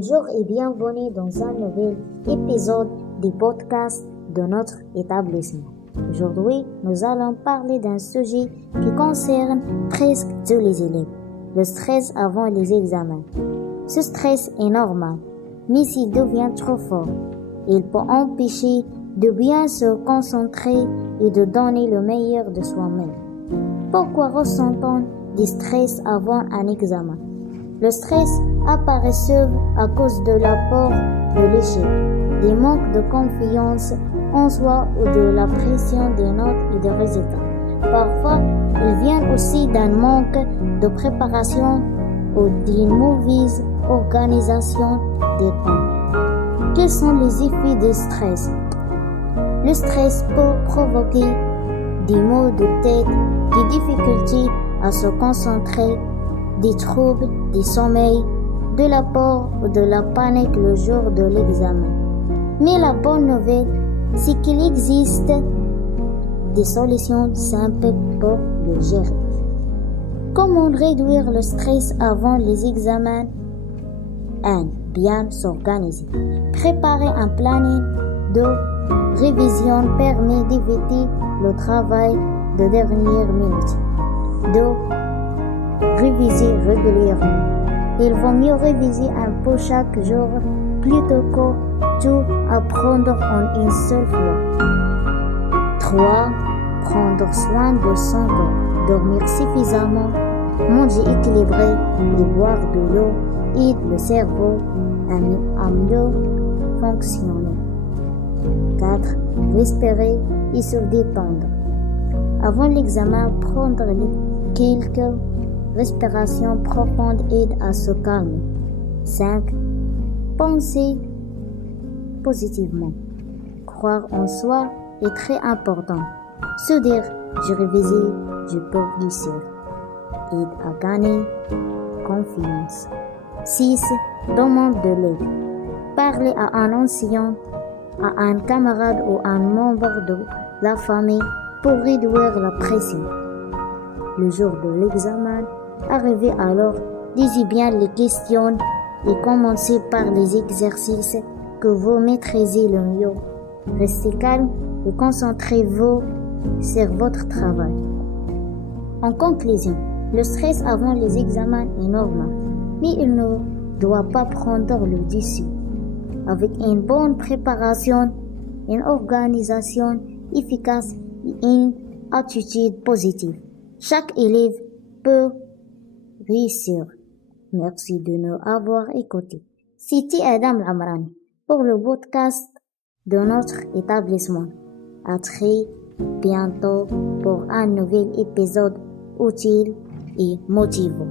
Bonjour et bienvenue dans un nouvel épisode du podcast de notre établissement. Aujourd'hui, nous allons parler d'un sujet qui concerne presque tous les élèves, le stress avant les examens. Ce stress est normal, mais s'il devient trop fort, il peut empêcher de bien se concentrer et de donner le meilleur de soi-même. Pourquoi ressent-on du stress avant un examen? Le stress apparaît souvent à cause de la peur de l'échec, des manques de confiance en soi ou de la pression des notes et des résultats. Parfois, il vient aussi d'un manque de préparation ou d'une mauvaise organisation des temps. Quels sont les effets du stress? Le stress peut provoquer des maux de tête, des difficultés à se concentrer, des troubles du sommeil, de la peur ou de la panique le jour de l'examen. Mais la bonne nouvelle, c'est qu'il existe des solutions simples pour le gérer. Comment réduire le stress avant les examens? 1. Bien s'organiser. Préparer un planning de révision permet d'éviter le travail de dernière minute. 2. Réviser régulièrement. Il vaut mieux réviser un peu chaque jour plutôt que tout apprendre en une seule fois. 3. Prendre soin de son corps. Dormir suffisamment, manger équilibré et boire de l'eau aide le cerveau à mieux fonctionner. 4. Respirer et se détendre. Avant l'examen, prendre quelques respirations profondes aide à se calmer. 5. Penser positivement. Croire en soi est très important. Se dire « je révisé, je peux réussir » aide à gagner confiance. 6. Demande de l'aide. Parler à un enseignant, à un camarade ou à un membre de la famille pour réduire la pression. Le jour de l'examen, arrivez alors, lisez bien les questions et commencez par les exercices que vous maîtrisez le mieux. Restez calme et concentrez-vous sur votre travail. En conclusion, le stress avant les examens est normal, mais il ne doit pas prendre le dessus. Avec une bonne préparation, une organisation efficace et une attitude positive, chaque élève peut réussir. Merci de nous avoir écoutés. C'était Adam Amrani pour le podcast de notre établissement. À très bientôt pour un nouvel épisode utile et motivant.